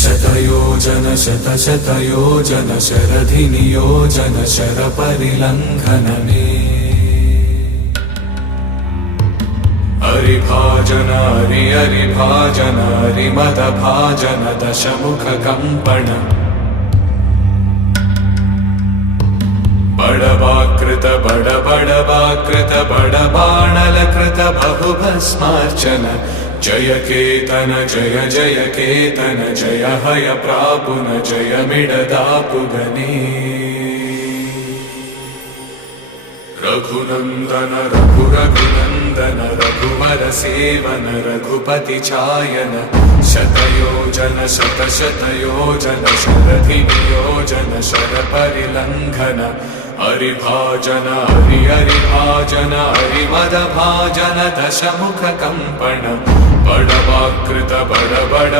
शतयोजन शतशतयोजन शरधिनियोजन शरपरिलङ्घनने हरिभाजन हरिभाजन हरिमदभाजन दशमुखकम्पण बडवाकृत बडबडवाकृत बडबाणलकृत बहुभस्मार्चन जय केतन जय जय केतन जय हय प्रापुन जय मिडदापुगने रघुनंदन रघुरघुनंदन रघुवर सेवन रघुपति चायन शतयोजन शतशतयोजन शरधिनियोजन शरपरिलङ्घन हरिभाजन हरिभाजन हरिमदभाजन दशमुखकम्पण बडवाकृत बडबड